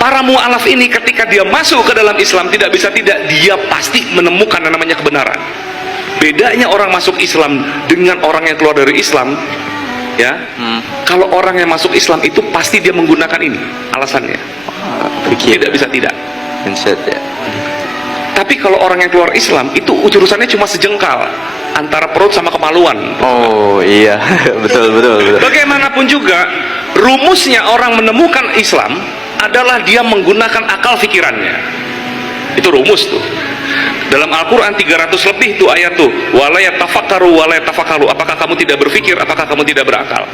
Para mu'alaf ini ketika dia masuk ke dalam Islam, tidak bisa tidak, dia pasti menemukan yang namanya kebenaran. Bedanya orang masuk Islam dengan orang yang keluar dari Islam, ya, kalau orang yang masuk Islam itu pasti dia menggunakan ini alasannya, tidak bisa tidak. Ya. Tapi kalau orang yang keluar Islam itu urusannya cuma sejengkal antara perut sama kemaluan. Oh iya, betul. Bagaimanapun juga, rumusnya orang menemukan Islam adalah dia menggunakan akal pikirannya. Itu rumus tuh. Dalam Al-Quran 300 lebih tuh ayat tuh, wala yatafakkaru wala yatafakkaru. Apakah kamu tidak berpikir, apakah kamu tidak berakal?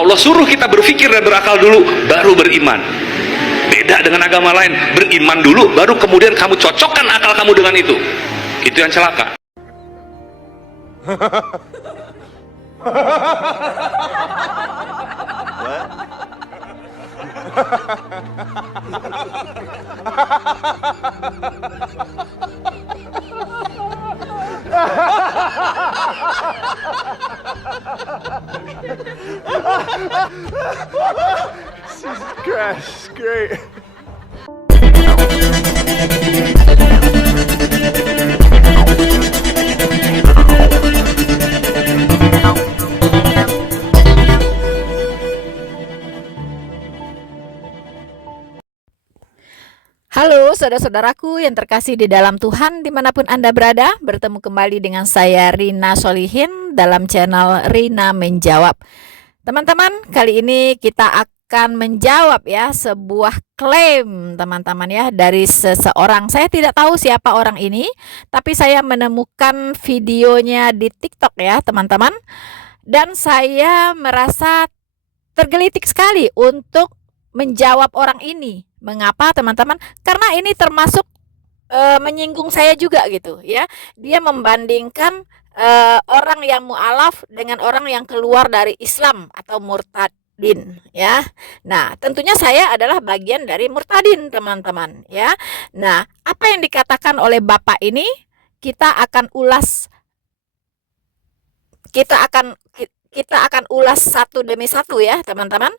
Allah suruh kita berpikir dan berakal dulu, baru beriman. Beda dengan agama lain, beriman dulu baru kemudian kamu cocokkan akal kamu dengan itu. Itu yang celaka. Gosh, great. Halo saudara-saudaraku yang terkasih di dalam Tuhan dimanapun Anda berada, bertemu kembali dengan saya Rina Solihin dalam channel Rina Menjawab. Teman-teman, kali ini kita akan menjawab ya sebuah klaim teman-teman ya dari seseorang. Saya tidak tahu siapa orang ini, tapi saya menemukan videonya di TikTok ya teman-teman. Dan saya merasa tergelitik sekali untuk menjawab orang ini. Mengapa teman-teman? Karena ini termasuk menyinggung saya juga gitu ya. Dia membandingkan orang yang mu'alaf dengan orang yang keluar dari Islam atau murtadin ya. Nah, tentunya saya adalah bagian dari murtadin teman-teman ya. Nah, apa yang dikatakan oleh Bapak ini kita akan ulas satu demi satu ya teman-teman.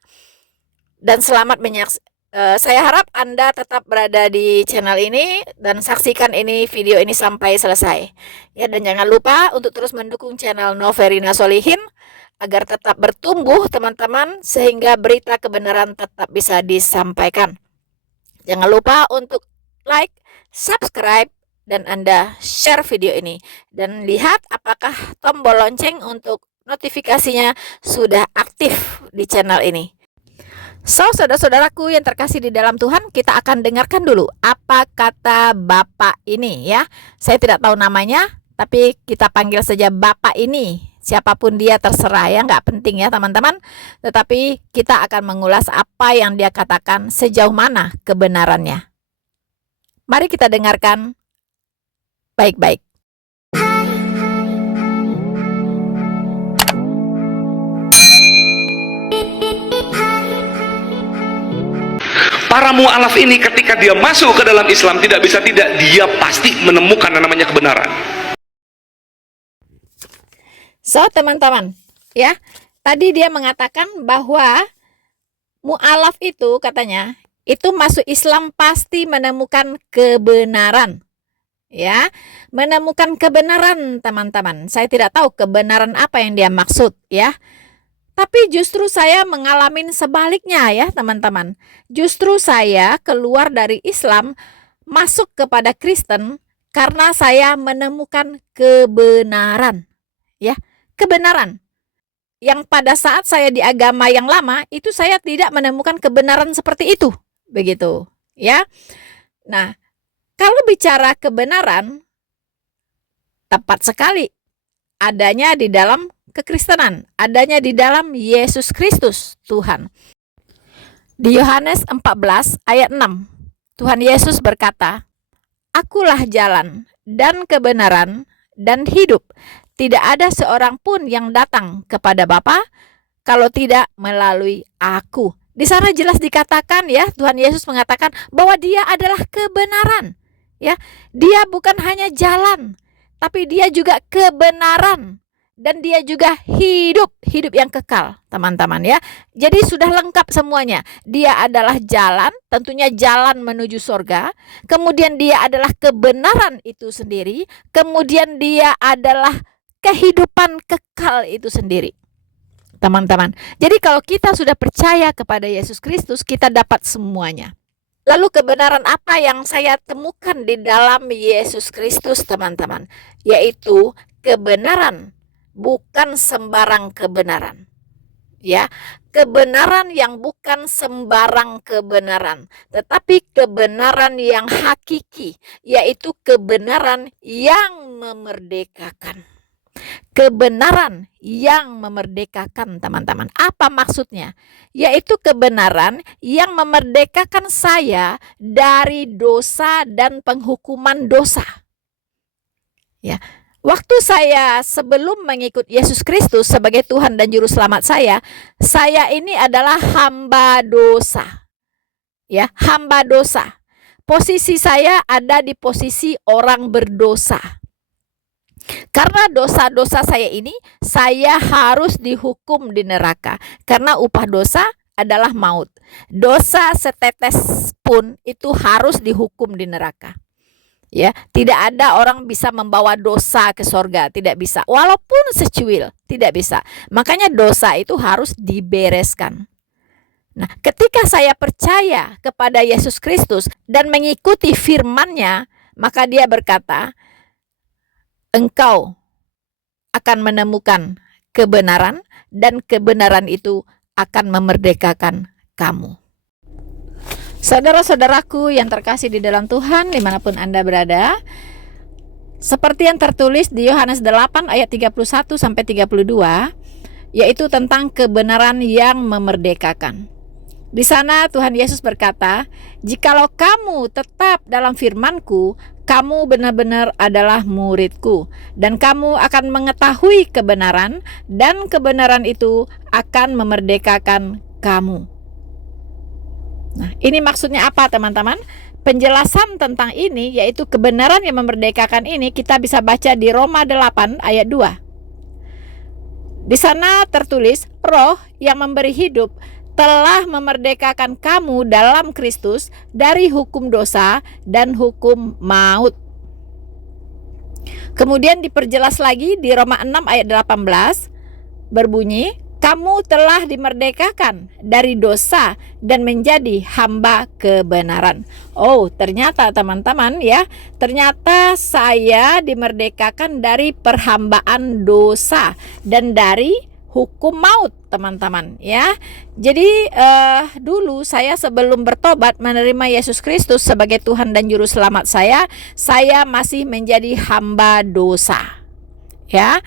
Dan selamat menyaksikan. Saya harap Anda tetap berada di channel ini dan saksikan video ini sampai selesai. Ya, dan jangan lupa untuk terus mendukung channel Noverina Solihin agar tetap bertumbuh teman-teman sehingga berita kebenaran tetap bisa disampaikan. Jangan lupa untuk like, subscribe, dan Anda share video ini. Dan lihat apakah tombol lonceng untuk notifikasinya sudah aktif di channel ini. So, saudara-saudaraku yang terkasih di dalam Tuhan, kita akan dengarkan dulu apa kata Bapak ini ya. Saya tidak tahu namanya, tapi kita panggil saja Bapak ini. Siapapun dia terserah ya, nggak penting ya teman-teman. Tetapi kita akan mengulas apa yang dia katakan sejauh mana kebenarannya. Mari kita dengarkan baik-baik. Para mu'alaf ini ketika dia masuk ke dalam Islam, tidak bisa tidak, dia pasti menemukan yang namanya kebenaran. So teman-teman ya, tadi dia mengatakan bahwa mu'alaf itu katanya itu masuk Islam pasti menemukan kebenaran ya, menemukan kebenaran teman-teman. Saya tidak tahu kebenaran apa yang dia maksud ya. Tapi justru saya mengalami sebaliknya ya teman-teman. Justru saya keluar dari Islam masuk kepada Kristen karena saya menemukan kebenaran. Ya, kebenaran. Yang pada saat saya di agama yang lama itu saya tidak menemukan kebenaran seperti itu. Begitu, ya. Nah, kalau bicara kebenaran tepat sekali adanya di dalam kekristenan, adanya di dalam Yesus Kristus Tuhan. Di Yohanes 14 ayat 6, Tuhan Yesus berkata, "Akulah jalan dan kebenaran dan hidup. Tidak ada seorang pun yang datang kepada Bapa kalau tidak melalui aku." Di sana jelas dikatakan ya, Tuhan Yesus mengatakan bahwa Dia adalah kebenaran. Ya, Dia bukan hanya jalan, tapi Dia juga kebenaran. dan dia juga hidup yang kekal, teman-teman ya. Jadi sudah lengkap semuanya. Dia adalah jalan, tentunya jalan menuju surga. Kemudian dia adalah kebenaran itu sendiri. Kemudian dia adalah kehidupan kekal itu sendiri, teman-teman. Jadi kalau kita sudah percaya kepada Yesus Kristus, kita dapat semuanya. Lalu kebenaran apa yang saya temukan di dalam Yesus Kristus, teman-teman? Yaitu kebenaran, bukan sembarang kebenaran. Ya, kebenaran yang bukan sembarang kebenaran, tetapi kebenaran yang hakiki, yaitu kebenaran yang memerdekakan. Kebenaran yang memerdekakan, teman-teman. Apa maksudnya? Yaitu kebenaran yang memerdekakan saya dari dosa dan penghukuman dosa. Ya. Waktu saya sebelum mengikut Yesus Kristus sebagai Tuhan dan Juru Selamat saya ini adalah hamba dosa. Ya, hamba dosa. Posisi saya ada di posisi orang berdosa. Karena dosa-dosa saya ini, saya harus dihukum di neraka. Karena upah dosa adalah maut. Dosa setetes pun itu harus dihukum di neraka. Ya, tidak ada orang bisa membawa dosa ke sorga, tidak bisa. Walaupun secuil, tidak bisa. Makanya dosa itu harus dibereskan. Nah, ketika saya percaya kepada Yesus Kristus dan mengikuti firman-Nya, maka Dia berkata, engkau akan menemukan kebenaran dan kebenaran itu akan memerdekakan kamu. Saudara-saudaraku yang terkasih di dalam Tuhan, dimanapun Anda berada, seperti yang tertulis di Yohanes 8 ayat 31 sampai 32, yaitu tentang kebenaran yang memerdekakan. Di sana Tuhan Yesus berkata, jikalau kamu tetap dalam firman-Ku, kamu benar-benar adalah murid-Ku, dan kamu akan mengetahui kebenaran, dan kebenaran itu akan memerdekakan kamu. Nah, ini maksudnya apa, teman-teman? Penjelasan tentang ini, yaitu kebenaran yang memerdekakan ini, kita bisa baca di Roma 8 ayat 2. Di sana tertulis, Roh yang memberi hidup telah memerdekakan kamu dalam Kristus dari hukum dosa dan hukum maut. Kemudian diperjelas lagi di Roma 6 ayat 18, berbunyi, kamu telah dimerdekakan dari dosa dan menjadi hamba kebenaran. Oh, ternyata teman-teman ya, ternyata saya dimerdekakan dari perhambaan dosa dan dari hukum maut, teman-teman ya. Jadi dulu saya sebelum bertobat menerima Yesus Kristus sebagai Tuhan dan Juru Selamat saya masih menjadi hamba dosa. Ya.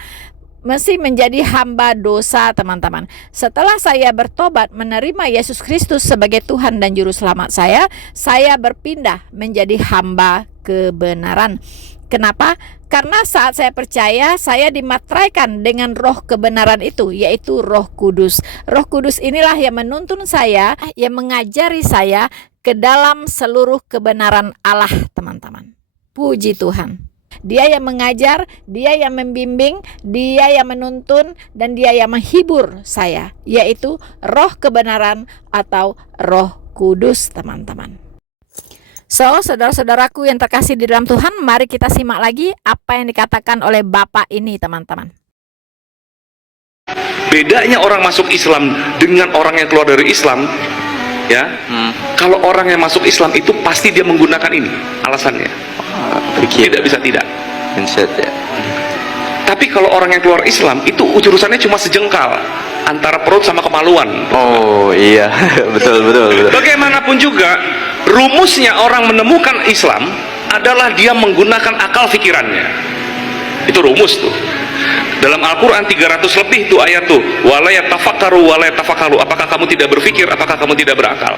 Masih menjadi hamba dosa, teman-teman. Setelah saya bertobat menerima Yesus Kristus sebagai Tuhan dan Juru Selamat saya berpindah menjadi hamba kebenaran. Kenapa? Karena saat saya percaya, saya dimateraikan dengan roh kebenaran itu, yaitu Roh Kudus. Roh Kudus inilah yang menuntun saya, yang mengajari saya ke dalam seluruh kebenaran Allah, teman-teman. Puji Tuhan. Dia yang mengajar, Dia yang membimbing, Dia yang menuntun, dan Dia yang menghibur saya, yaitu roh kebenaran atau Roh Kudus, teman-teman. So, saudara-saudaraku yang terkasih di dalam Tuhan, mari kita simak lagi apa yang dikatakan oleh Bapak ini, teman-teman. Bedanya orang masuk Islam dengan orang yang keluar dari Islam, ya, kalau orang yang masuk Islam itu pasti dia menggunakan ini alasannya. Tidak bisa tidak. Mindset ya. Tapi kalau orang yang keluar Islam itu urusannya cuma sejengkal antara perut sama kemaluan. Oh iya, betul. Bagaimanapun juga rumusnya orang menemukan Islam adalah dia menggunakan akal pikirannya. Itu rumus tuh. Dalam Al-Quran 300 lebih tuh ayat tuh, wala yatafakkaru wala yatafakkaru. Apakah kamu tidak berpikir? Apakah kamu tidak berakal?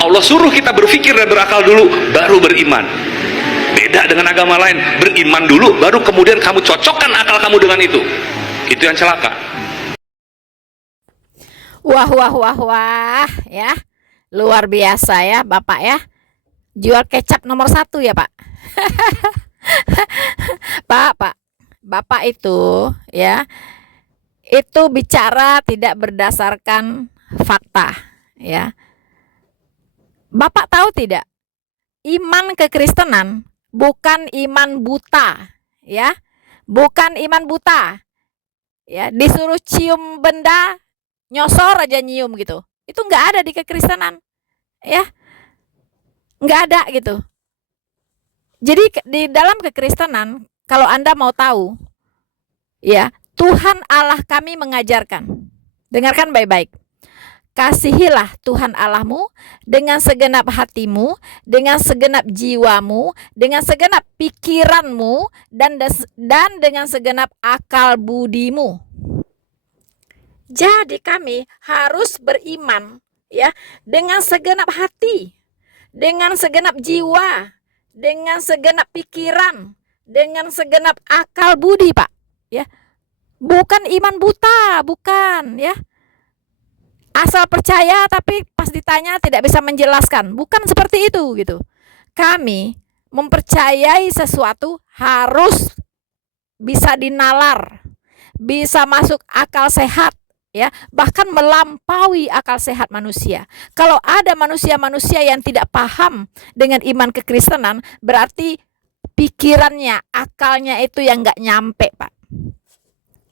Allah suruh kita berpikir dan berakal dulu, baru beriman. Beda dengan agama lain, beriman dulu, baru kemudian kamu cocokkan akal kamu dengan itu. Itu yang celaka. Wah, ya. Luar biasa ya, Bapak ya. Jual kecap nomor 1 ya, Pak. Pak. Bapak itu ya, itu bicara tidak berdasarkan fakta ya. Bapak tahu tidak? Iman kekristenan bukan iman buta ya. Bukan iman buta. Ya, disuruh cium benda, nyosor aja nyium gitu. Itu nggak ada di kekristenan. Ya, nggak ada gitu. Jadi di dalam kekristenan, kalau Anda mau tahu, ya, Tuhan Allah kami mengajarkan. Dengarkan baik-baik. Kasihilah Tuhan Allahmu dengan segenap hatimu, dengan segenap jiwamu, dengan segenap pikiranmu, dan dengan segenap akal budimu. Jadi kami harus beriman ya dengan segenap hati, dengan segenap jiwa, dengan segenap pikiran, dengan segenap akal budi, Pak. Ya. Bukan iman buta, bukan ya. Asal percaya tapi pas ditanya tidak bisa menjelaskan. Bukan seperti itu gitu. Kami mempercayai sesuatu harus bisa dinalar, bisa masuk akal sehat ya, bahkan melampaui akal sehat manusia. Kalau ada manusia-manusia yang tidak paham dengan iman kekristenan, berarti pikirannya, akalnya itu yang nggak nyampe, Pak.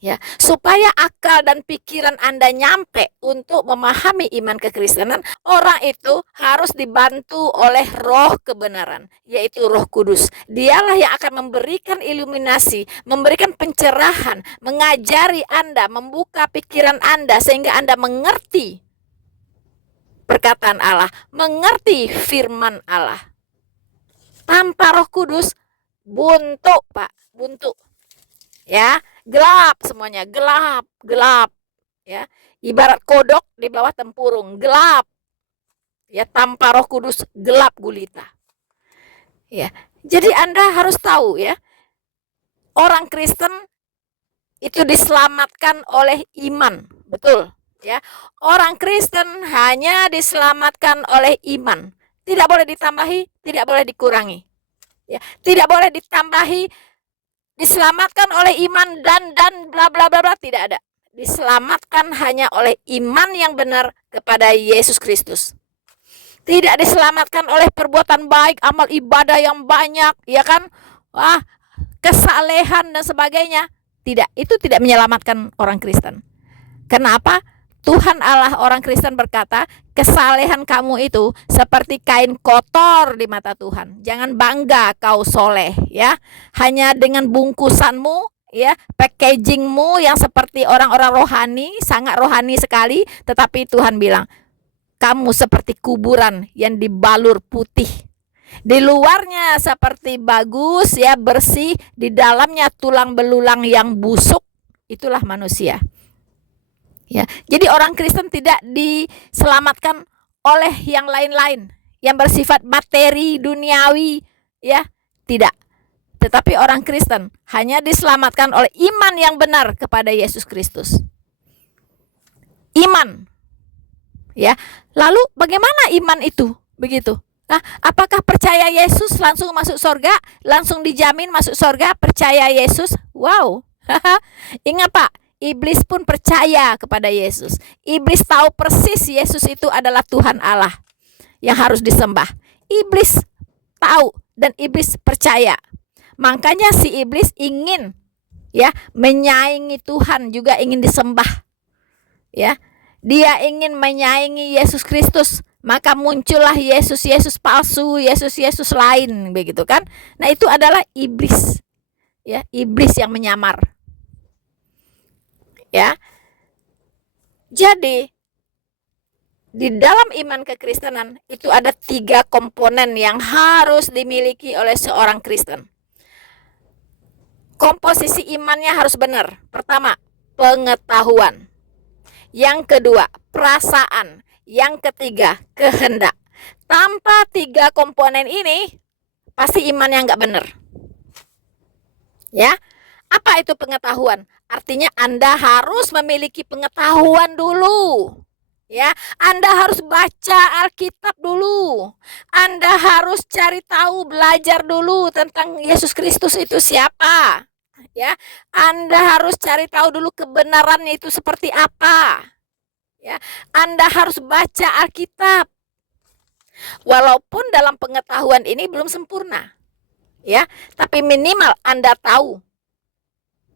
Ya, supaya akal dan pikiran Anda nyampe untuk memahami iman kekristenan, orang itu harus dibantu oleh roh kebenaran, yaitu Roh Kudus. Dialah yang akan memberikan iluminasi, memberikan pencerahan, mengajari Anda, membuka pikiran Anda sehingga Anda mengerti perkataan Allah, mengerti firman Allah. Tanpa Roh Kudus, buntu, Pak, buntu. Ya, gelap semuanya, gelap ya, ibarat kodok di bawah tempurung, gelap ya, tanpa Roh Kudus gelap gulita ya. Jadi Anda harus tahu ya, orang Kristen itu diselamatkan oleh iman, betul ya. Orang Kristen hanya diselamatkan oleh iman, tidak boleh ditambahi, tidak boleh dikurangi ya, tidak boleh ditambahi. Diselamatkan oleh iman dan bla bla bla bla, tidak ada. Diselamatkan hanya oleh iman yang benar kepada Yesus Kristus. Tidak diselamatkan oleh perbuatan baik, amal ibadah yang banyak, ya kan? Wah, kesalehan dan sebagainya. Tidak, itu tidak menyelamatkan orang Kristen. Kenapa? Tuhan Allah orang Kristen berkata, kesalehan kamu itu seperti kain kotor di mata Tuhan. Jangan bangga kau soleh ya. Hanya dengan bungkusanmu ya, packagingmu yang seperti orang-orang rohani, sangat rohani sekali, tetapi Tuhan bilang, kamu seperti kuburan yang dibalur putih. Di luarnya seperti bagus ya, bersih, di dalamnya tulang belulang yang busuk. Itulah manusia. Ya, jadi orang Kristen tidak diselamatkan oleh yang lain-lain yang bersifat materi duniawi ya, tidak. Tetapi orang Kristen hanya diselamatkan oleh iman yang benar kepada Yesus Kristus. Iman. Ya. Lalu bagaimana iman itu? Begitu. Nah, apakah percaya Yesus langsung masuk surga? Langsung dijamin masuk surga percaya Yesus? Wow. Ingat, Pak, iblis pun percaya kepada Yesus. Iblis tahu persis Yesus itu adalah Tuhan Allah yang harus disembah. Iblis tahu dan iblis percaya. Makanya si iblis ingin ya menyaingi Tuhan, juga ingin disembah. Ya. Dia ingin menyaingi Yesus Kristus. Maka muncullah Yesus palsu, Yesus lain, begitu kan? Nah, itu adalah iblis. Ya, iblis yang menyamar. Ya. Jadi di dalam iman kekristenan itu ada 3 komponen yang harus dimiliki oleh seorang Kristen. Komposisi imannya harus benar. Pertama, pengetahuan. Yang kedua, perasaan. Yang ketiga, kehendak. Tanpa 3 komponen ini, pasti imannya nggak benar. Ya, apa itu pengetahuan? Artinya Anda harus memiliki pengetahuan dulu. Ya, Anda harus baca Alkitab dulu. Anda harus cari tahu, belajar dulu tentang Yesus Kristus itu siapa. Ya, Anda harus cari tahu dulu kebenarannya itu seperti apa. Ya, Anda harus baca Alkitab. Walaupun dalam pengetahuan ini belum sempurna. Ya, tapi minimal Anda tahu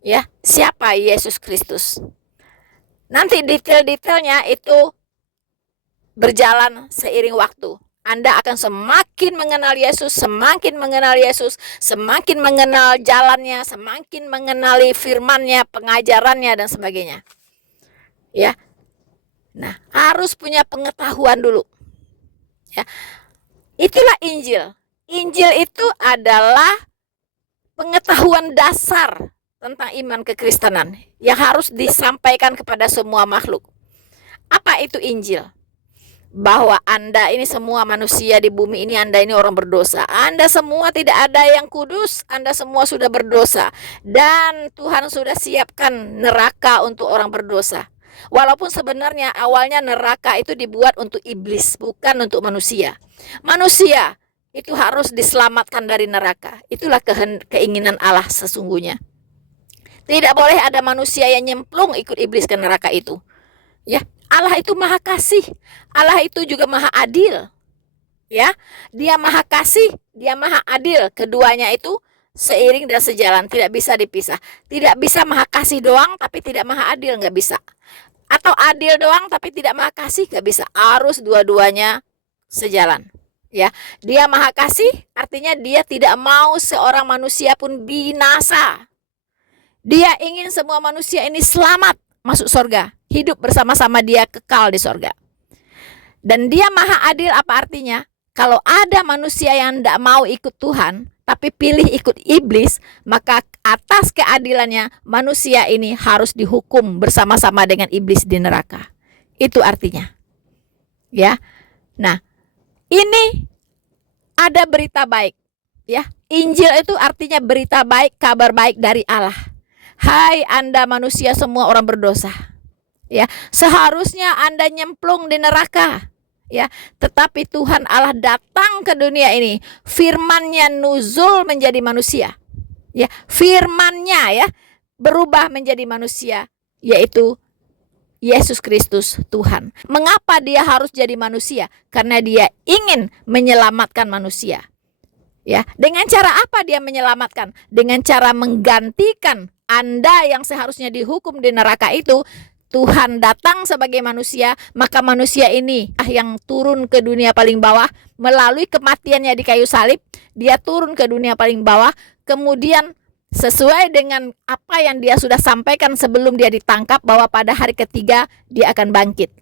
ya siapa Yesus Kristus. Nanti detail-detailnya itu berjalan seiring waktu. Anda akan semakin mengenal Yesus, semakin mengenal Yesus, semakin mengenal jalannya, semakin mengenali firman-Nya, pengajarannya dan sebagainya. Ya. Nah, harus punya pengetahuan dulu. Ya. Itulah Injil. Injil itu adalah pengetahuan dasar tentang iman kekristenan yang harus disampaikan kepada semua makhluk. Apa itu Injil? Bahwa Anda ini semua manusia di bumi ini, Anda ini orang berdosa. Anda semua tidak ada yang kudus, Anda semua sudah berdosa. Dan Tuhan sudah siapkan neraka untuk orang berdosa. Walaupun sebenarnya awalnya neraka itu dibuat untuk iblis, bukan untuk manusia. Manusia itu harus diselamatkan dari neraka. Itulah keinginan Allah sesungguhnya. Tidak boleh ada manusia yang nyemplung ikut iblis ke neraka itu. Ya, Allah itu maha kasih. Allah itu juga maha adil. Ya, Dia maha kasih, Dia maha adil. Keduanya itu seiring dan sejalan, tidak bisa dipisah. Tidak bisa maha kasih doang tapi tidak maha adil, nggak bisa. Atau adil doang tapi tidak maha kasih, nggak bisa. Harus dua-duanya sejalan. Ya, Dia maha kasih, artinya Dia tidak mau seorang manusia pun binasa. Dia ingin semua manusia ini selamat masuk surga, hidup bersama-sama Dia kekal di surga. Dan Dia maha adil, apa artinya? Kalau ada manusia yang tidak mau ikut Tuhan tapi pilih ikut iblis, maka atas keadilannya manusia ini harus dihukum bersama-sama dengan iblis di neraka. Itu artinya. Ya. Nah, ini ada berita baik, ya. Injil itu artinya berita baik, kabar baik dari Allah. Hai Anda manusia semua orang berdosa. Ya, seharusnya Anda nyemplung di neraka. Ya, tetapi Tuhan Allah datang ke dunia ini, firman-Nya nuzul menjadi manusia. Ya, firman-Nya ya berubah menjadi manusia, yaitu Yesus Kristus Tuhan. Mengapa Dia harus jadi manusia? Karena Dia ingin menyelamatkan manusia. Ya, dengan cara apa Dia menyelamatkan? Dengan cara menggantikan Anda yang seharusnya dihukum di neraka itu. Tuhan datang sebagai manusia, maka manusia ini yang turun ke dunia paling bawah melalui kematiannya di kayu salib. Dia turun ke dunia paling bawah, kemudian sesuai dengan apa yang Dia sudah sampaikan sebelum Dia ditangkap, bahwa pada hari ketiga Dia akan bangkit.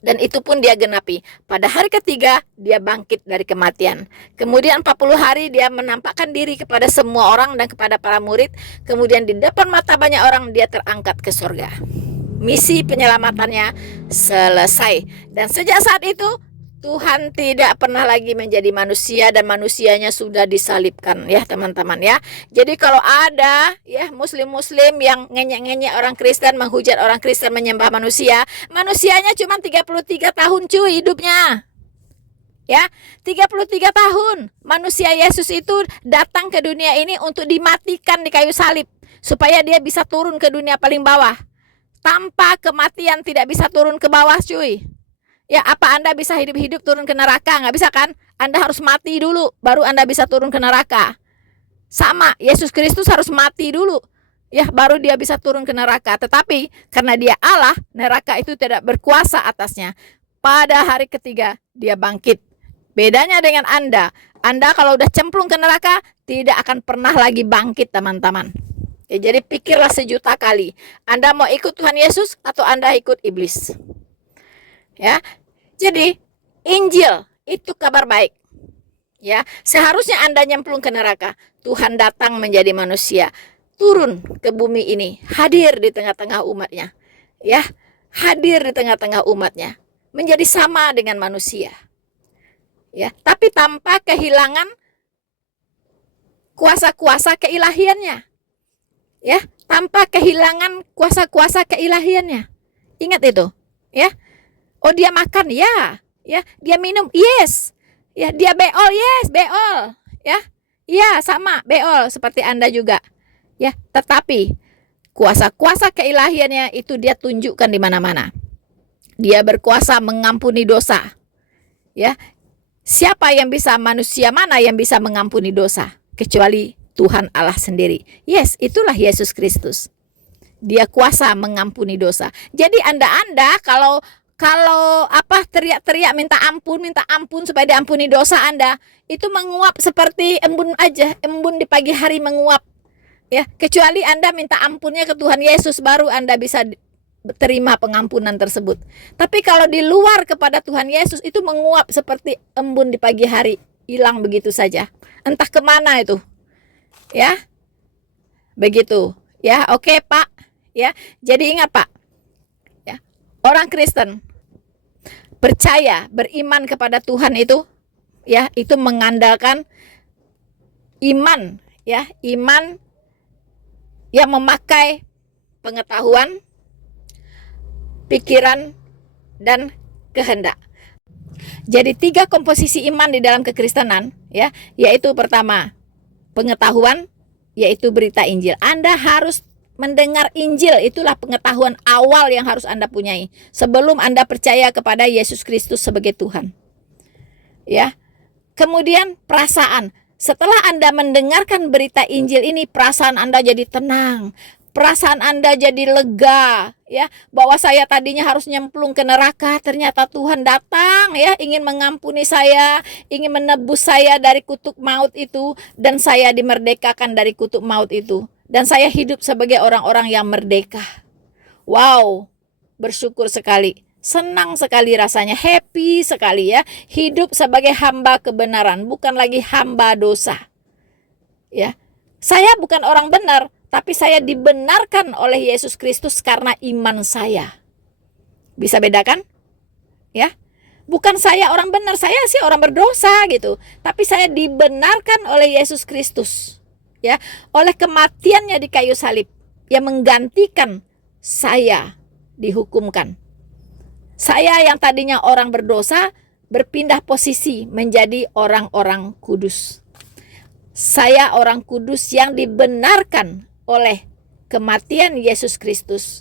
Dan itu pun Dia genapi. Pada hari ketiga Dia bangkit dari kematian. Kemudian 40 hari Dia menampakkan diri kepada semua orang dan kepada para murid. Kemudian di depan mata banyak orang Dia terangkat ke surga. Misi penyelamatannya selesai. Dan sejak saat itu Tuhan tidak pernah lagi menjadi manusia dan manusianya sudah disalibkan, ya teman-teman ya. Jadi kalau ada ya muslim-muslim yang ngenyek-ngenyek orang Kristen, menghujat orang Kristen menyembah manusia, manusianya cuma 33 tahun cuy hidupnya. Ya, 33 tahun. Manusia Yesus itu datang ke dunia ini untuk dimatikan di kayu salib supaya Dia bisa turun ke dunia paling bawah. Tanpa kematian tidak bisa turun ke bawah cuy. Ya, apa Anda bisa hidup-hidup turun ke neraka? Nggak bisa kan? Anda harus mati dulu baru Anda bisa turun ke neraka. Sama, Yesus Kristus harus mati dulu, ya, baru Dia bisa turun ke neraka. Tetapi karena Dia Allah, neraka itu tidak berkuasa atasnya. Pada hari ketiga Dia bangkit. Bedanya dengan Anda kalau udah cemplung ke neraka tidak akan pernah lagi bangkit, teman-teman. Ya, jadi pikirlah sejuta kali, Anda mau ikut Tuhan Yesus atau Anda ikut iblis. Ya, jadi Injil itu kabar baik. Ya, seharusnya Anda nyemplung ke neraka, Tuhan datang menjadi manusia, turun ke bumi ini, hadir di tengah-tengah umatnya. Ya, hadir di tengah-tengah umatnya, menjadi sama dengan manusia. Ya, tapi tanpa kehilangan kuasa-kuasa keilahiannya. Ya, tanpa kehilangan kuasa-kuasa keilahiannya. Ingat itu, ya. Oh, Dia makan, ya. Ya, Dia minum, yes. Ya, Dia beol, yes, beol. Ya. Iya, sama, beol seperti Anda juga. Ya, tetapi kuasa-kuasa keilahiannya itu dia tunjukkan di mana-mana. Dia berkuasa mengampuni dosa. Ya, siapa yang bisa, manusia mana yang bisa mengampuni dosa kecuali Tuhan Allah sendiri. Yes, itulah Yesus Kristus. Dia kuasa mengampuni dosa. Jadi Anda kalau teriak-teriak minta ampun supaya diampuni dosa Anda, itu menguap seperti embun aja, embun di pagi hari menguap. Ya, kecuali Anda minta ampunnya ke Tuhan Yesus, baru Anda bisa terima pengampunan tersebut. Tapi kalau di luar kepada Tuhan Yesus, itu menguap seperti embun di pagi hari, hilang begitu saja. Entah kemana itu. Ya, begitu. Ya, oke Pak. Ya, jadi ingat Pak. Ya, orang Kristen percaya, beriman kepada Tuhan itu, ya, itu mengandalkan iman, ya, iman yang memakai pengetahuan, pikiran, dan kehendak. Jadi 3 komposisi iman di dalam kekristenan, ya, yaitu pertama, pengetahuan, yaitu berita Injil. Anda harus mendengar Injil, itulah pengetahuan awal yang harus Anda punyai sebelum Anda percaya kepada Yesus Kristus sebagai Tuhan. Ya. Kemudian perasaan. Setelah Anda mendengarkan berita Injil ini, perasaan Anda jadi tenang. Perasaan Anda jadi lega, ya, bahwa saya tadinya harus nyemplung ke neraka, ternyata Tuhan datang, ya, ingin mengampuni saya, ingin menebus saya dari kutuk maut itu, dan saya dimerdekakan dari kutuk maut itu, dan saya hidup sebagai orang-orang yang merdeka. Wow, bersyukur sekali, senang sekali rasanya, happy sekali, ya, hidup sebagai hamba kebenaran, bukan lagi hamba dosa. Ya, saya bukan orang benar, tapi saya dibenarkan oleh Yesus Kristus karena iman saya. Bisa bedakan? Ya. Bukan saya orang benar, saya sih orang berdosa gitu. Tapi saya dibenarkan oleh Yesus Kristus. Ya, oleh kematiannya di kayu salib yang menggantikan saya dihukumkan. Saya yang tadinya orang berdosa berpindah posisi menjadi orang-orang kudus. Saya orang kudus yang dibenarkan oleh kematian Yesus Kristus,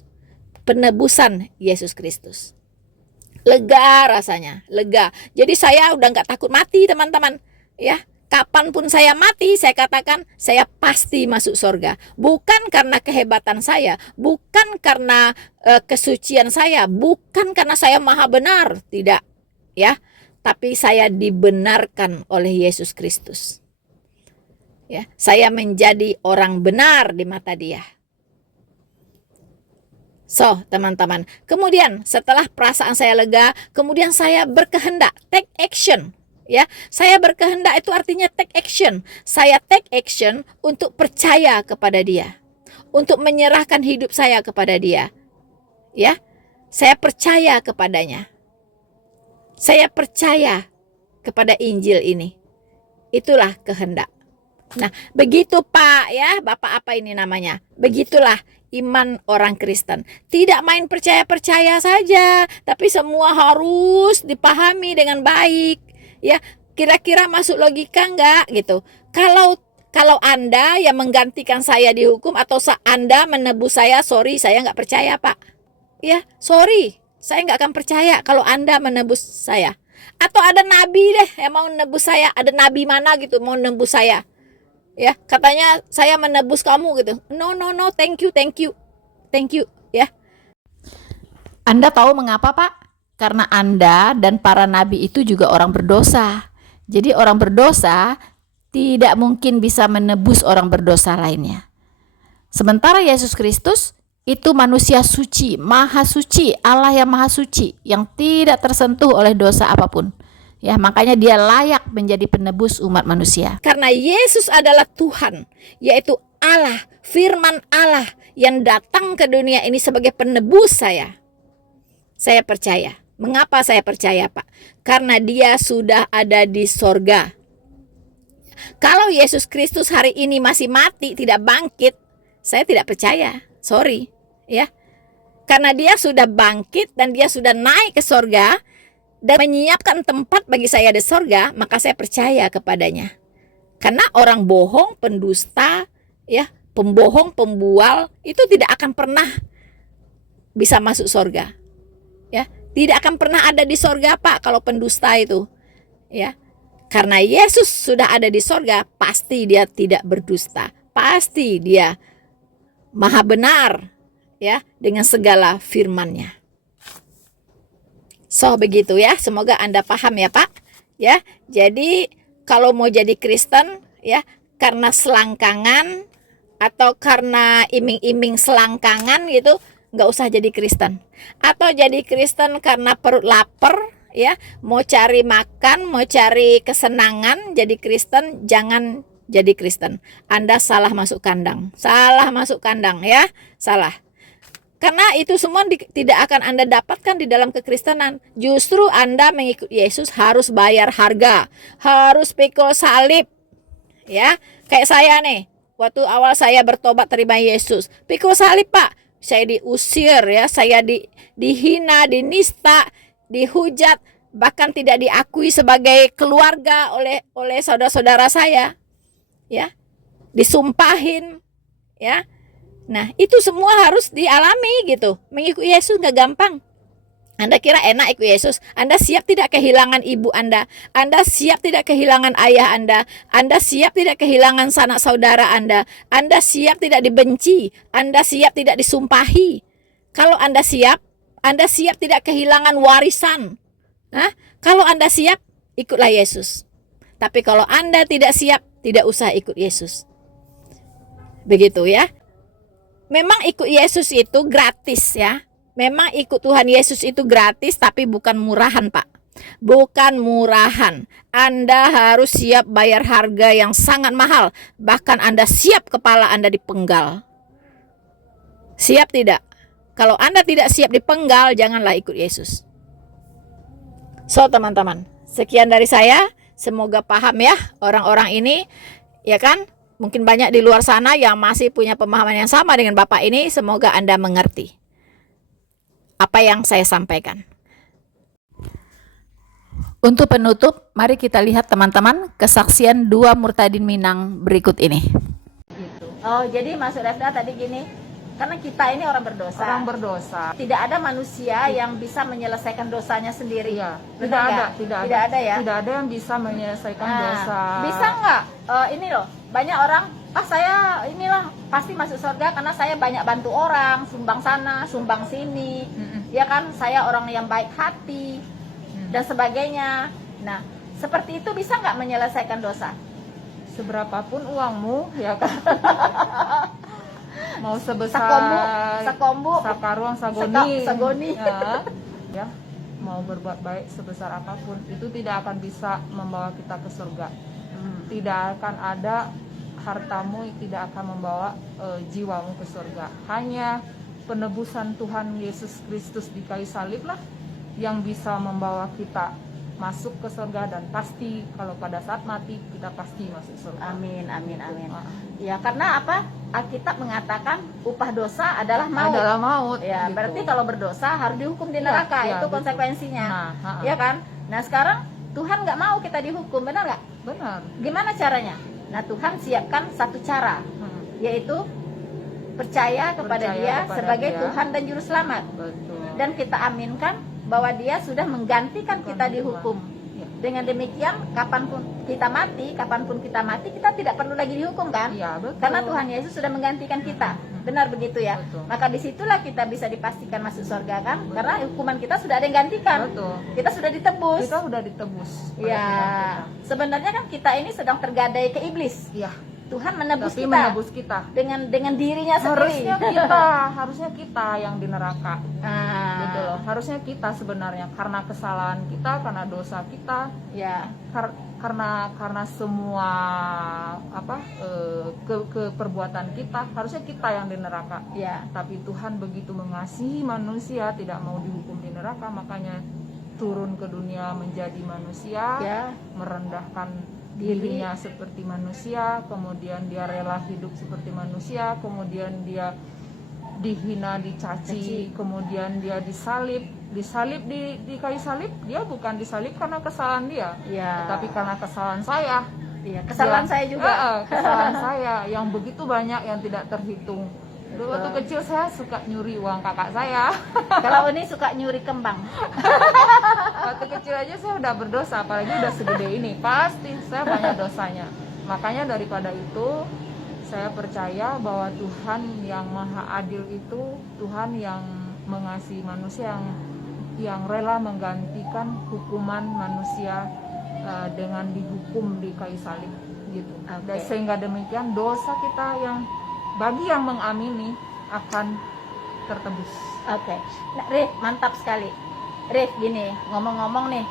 penebusan Yesus Kristus. Lega rasanya, lega. Jadi saya udah nggak takut mati, teman-teman. Ya, kapanpun saya mati, saya katakan saya pasti masuk surga. Bukan karena kehebatan saya, bukan karena kesucian saya, bukan karena saya maha benar, tidak. Ya, tapi saya dibenarkan oleh Yesus Kristus. Ya, saya menjadi orang benar di mata Dia. So, teman-teman, kemudian setelah perasaan saya lega, kemudian saya berkehendak, take action. Ya, saya berkehendak itu artinya take action. Saya take action untuk percaya kepada Dia, untuk menyerahkan hidup saya kepada Dia. Ya, saya percaya kepadanya. Saya percaya kepada Injil ini. Itulah kehendak. Nah, begitu Pak, ya, Bapak apa ini namanya? Begitulah iman orang Kristen. Tidak main percaya-percaya saja, tapi semua harus dipahami dengan baik. Ya, kira-kira masuk logika enggak gitu. Kalau Anda yang menggantikan saya dihukum atau Anda menebus saya, sorry, saya enggak percaya, Pak. Ya, sorry, saya enggak akan percaya kalau Anda menebus saya. Atau ada nabi deh yang mau menebus saya, ada nabi mana gitu mau menebus saya. Ya, katanya saya menebus kamu gitu. No, thank you, ya. Anda tahu mengapa, Pak? Karena Anda dan para nabi itu juga orang berdosa. Jadi orang berdosa tidak mungkin bisa menebus orang berdosa lainnya. Sementara Yesus Kristus itu manusia suci, maha suci, Allah yang maha suci, yang tidak tersentuh oleh dosa apapun. Ya, makanya Dia layak menjadi penebus umat manusia. Karena Yesus adalah Tuhan, yaitu Allah, firman Allah yang datang ke dunia ini sebagai penebus saya. Saya percaya. Mengapa saya percaya, Pak? Karena Dia sudah ada di sorga. Kalau Yesus Kristus hari ini masih mati, tidak bangkit, saya tidak percaya. Sorry, ya. Karena Dia sudah bangkit dan Dia sudah naik ke sorga dan menyiapkan tempat bagi saya di sorga, maka saya percaya kepadanya. Karena orang bohong, pendusta, ya, pembohong, pembual itu tidak akan pernah bisa masuk surga. Ya, tidak akan pernah ada di surga, Pak, kalau pendusta itu. Ya. Karena Yesus sudah ada di surga, pasti dia tidak berdusta. Pasti dia maha benar, ya, dengan segala firman-Nya. So begitu ya, semoga Anda paham ya, Pak. Ya, jadi kalau mau jadi Kristen, ya, karena selangkangan atau karena iming-iming selangkangan gitu, nggak usah jadi Kristen. Atau jadi Kristen karena perut lapar, ya, mau cari makan, mau cari kesenangan, jadi Kristen, jangan jadi Kristen. Anda salah masuk kandang. Salah masuk kandang ya, salah. Karena itu semua tidak akan Anda dapatkan di dalam kekristenan. Justru Anda mengikut Yesus harus bayar harga, harus pikul salib. Ya, kayak saya nih, waktu awal saya bertobat terima Yesus, pikul salib, Pak. Saya diusir ya, saya dihina, dinista, dihujat, bahkan tidak diakui sebagai keluarga oleh saudara-saudara saya. Ya. Disumpahin, ya. Nah, itu semua harus dialami gitu. Mengikuti Yesus gak gampang. Anda kira enak ikut Yesus? Anda siap tidak kehilangan ibu Anda? Anda siap tidak kehilangan ayah Anda? Anda siap tidak kehilangan sanak saudara Anda? Anda siap tidak dibenci? Anda siap tidak disumpahi? Kalau Anda siap tidak kehilangan warisan. Hah? Kalau Anda siap, ikutlah Yesus. Tapi kalau Anda tidak siap, tidak usah ikut Yesus. Begitu ya. Memang ikut Yesus itu gratis ya. Memang ikut Tuhan Yesus itu gratis, tapi bukan murahan, Pak. Bukan murahan. Anda harus siap bayar harga yang sangat mahal. Bahkan Anda siap kepala Anda dipenggal. Siap tidak? Kalau Anda tidak siap dipenggal, janganlah ikut Yesus. So, teman-teman, sekian dari saya. Semoga paham ya orang-orang ini, ya kan? Mungkin banyak di luar sana yang masih punya pemahaman yang sama dengan Bapak ini. Semoga Anda mengerti apa yang saya sampaikan. Untuk penutup, mari kita lihat teman-teman kesaksian 2 murtadin Minang berikut ini. Oh, jadi maksud Refda tadi gini, karena kita ini orang berdosa. Orang berdosa. Tidak ada manusia yang bisa menyelesaikan dosanya sendiri. Iya, Benar tidak ada ya. Tidak ada yang bisa menyelesaikan dosa. Bisa nggak? Ini loh, banyak orang, saya inilah pasti masuk surga karena saya banyak bantu orang, sumbang sana, sumbang sini. Ya kan, saya orang yang baik hati dan sebagainya. Nah, seperti itu bisa nggak menyelesaikan dosa? Seberapapun uangmu, ya kan. Mau sebesar sakombu, sakaruang sagoni, sagoni. Ya, mau berbuat baik sebesar apapun itu tidak akan bisa membawa kita ke surga. Tidak akan ada hartamu, tidak akan membawa jiwamu ke surga. Hanya penebusan Tuhan Yesus Kristus di kayu salib lah yang bisa membawa kita masuk ke surga, dan pasti kalau pada saat mati kita pasti masuk surga. Amin, amin, amin. Ya, karena apa? Alkitab mengatakan upah dosa adalah maut. Adalah maut. Ya, gitu. berarti kalau berdosa harus dihukum di neraka, itu gitu. konsekuensinya. Nah, ya kan? Nah, sekarang Tuhan nggak mau kita dihukum, benar nggak? Benar. Gimana caranya? Nah, Tuhan siapkan satu cara, yaitu percaya kepada Dia sebagai Tuhan dan Juru Selamat. Betul. Dan kita aminkan bahwa Dia sudah menggantikan kita dihukum. Dengan demikian, kapanpun kita mati, kita tidak perlu lagi dihukum kan? Ya, betul. Karena Tuhan Yesus sudah menggantikan kita. Benar begitu ya? Betul. Maka disitulah kita bisa dipastikan masuk surga kan? Betul. Karena hukuman kita sudah ada yang gantikan. Betul. Kita sudah ditebus. Kita sudah ditebus. Ya, sebenarnya kan kita ini sedang tergadai ke iblis. Iya. Tuhan menebus Tapi kita. menebus kita. Dengan dirinya sendiri. Harusnya kita yang di neraka. Gitu loh. Harusnya kita sebenarnya karena kesalahan kita, karena dosa kita. Ya. Karena semua perbuatan kita, harusnya kita yang di neraka. Ya. Tapi Tuhan begitu mengasihi manusia, tidak mau dihukum di neraka, makanya turun ke dunia menjadi manusia, Ya. merendahkan dirinya seperti manusia, kemudian dia rela hidup seperti manusia, kemudian dia dihina, dicaci, kemudian dia disalib di kayu salib. Dia bukan disalib karena kesalahan dia, Ya. tapi karena kesalahan saya. Iya, kesalahan saya juga. Kesalahan saya yang begitu banyak yang tidak terhitung. Dulu waktu kecil saya suka nyuri uang kakak saya. Kalau ini suka nyuri kembang. Waktu kecil aja saya udah berdosa, apalagi udah segede ini, pasti saya banyak dosanya. Makanya daripada itu saya percaya bahwa Tuhan yang maha adil itu Tuhan yang mengasihi manusia, yang rela menggantikan hukuman manusia dengan dihukum di kayu salib gitu. Dan sehingga demikian dosa kita yang bagi yang mengamini akan tertebus. Oke. Nah, Rif, mantap sekali. Rif, gini, ngomong-ngomong nih.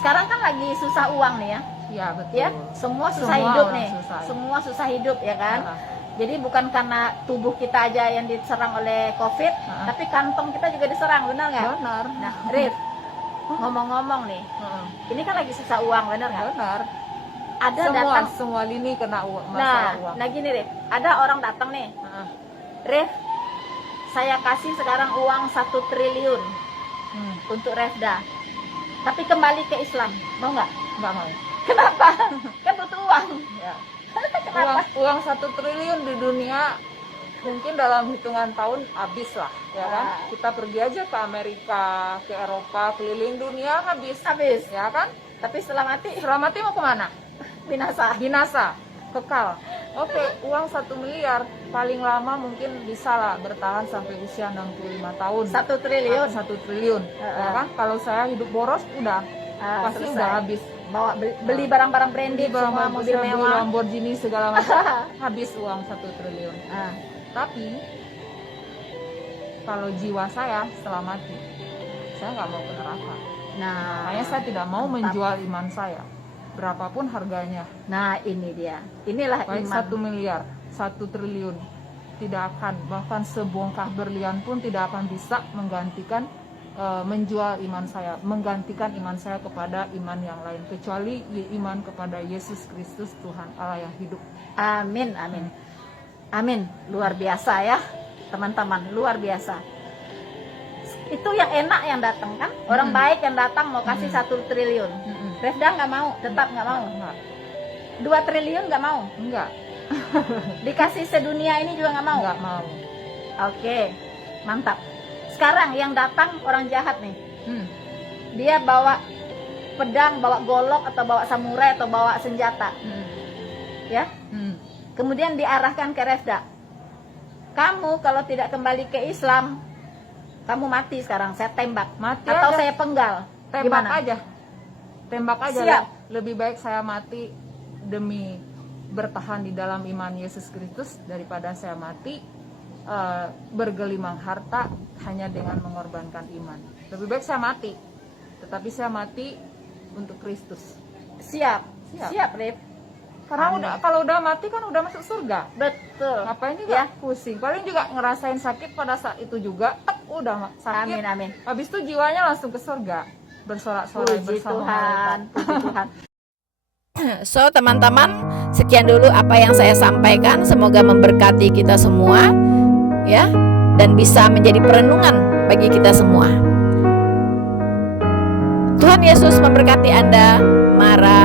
Sekarang kan lagi susah uang nih ya. Ya betul. Ya, semua susah Semua hidup orang nih. susah. Semua susah hidup ya kan. Jadi bukan karena tubuh kita aja yang diserang oleh COVID, tapi kantong kita juga diserang, benar nggak? Benar. Nah, Rif, ngomong-ngomong nih, ini kan lagi susah uang, benar nggak? Benar. Ada datang. Semua lini kena masalah uang. Nah gini Rif, ada orang datang nih, Rif, saya kasih sekarang uang 1 triliun untuk Refda, tapi kembali ke Islam, mau nggak? Nggak mau. Kenapa? Kan butuh uang. Ya. Kenapa? Uang 1 triliun di dunia mungkin dalam hitungan tahun habis lah, ya kan? Kita pergi aja ke Amerika, ke Eropa, keliling dunia habis, ya kan? Tapi setelah mati mau kemana? binasa. Kekal. Oke, uang 1 miliar paling lama mungkin bisa lah bertahan sampai usia 65 tahun. 1 triliun. 1 triliun, ya kan? Kalau saya hidup boros udah pasti selesai. udah habis. Bawa beli barang-barang branded, semua mobil beli mewah. Lamborghini segala macam, habis uang 1 triliun. Tapi kalau jiwa saya setelah mati, saya nggak mau ke neraka. Nah, Makanya saya tidak mau menjual iman saya, berapapun harganya. nah ini dia. Inilah Baik iman. 1 miliar, 1 triliun, tidak akan, bahkan sebongkah berlian pun tidak akan bisa menggantikan menjual iman saya, menggantikan iman saya kepada iman yang lain, kecuali iman kepada Yesus Kristus Tuhan Allah yang hidup. Amin, amin. Amin, luar biasa ya teman-teman, luar biasa. Itu yang enak yang datang kan, orang baik yang datang mau kasih 1 triliun. Refda nggak mau, tetap nggak mau. 2 triliun nggak mau. Enggak. Dikasih sedunia ini juga nggak mau. Enggak mau. Oke, mantap. Sekarang yang datang orang jahat nih, dia bawa pedang, bawa golok, atau bawa samurai, atau bawa senjata, ya. Kemudian diarahkan ke Refda. Kamu kalau tidak kembali ke Islam, kamu mati sekarang. Saya tembak, Mati atau aja. saya penggal. Tembak Gimana? aja. Tembak aja. Siap. Lebih baik saya mati demi bertahan di dalam iman Yesus Kristus daripada saya mati bergelimang harta hanya dengan mengorbankan iman. Lebih baik saya mati, tetapi saya mati untuk Kristus. Siap, Siap. siap, Rif. Karena kalau udah mati kan udah masuk surga. Betul. Ngapain juga Ya. pusing? Paling juga ngerasain sakit pada saat itu juga. Udah sakit. Amin, amin. Habis itu jiwanya langsung ke surga, bersorak-sorai Puji bersama Tuhan, malaikat. puji Tuhan. So teman-teman, sekian dulu apa yang saya sampaikan. Semoga memberkati kita semua, ya, dan bisa menjadi perenungan bagi kita semua. Tuhan Yesus memberkati Anda. Mara.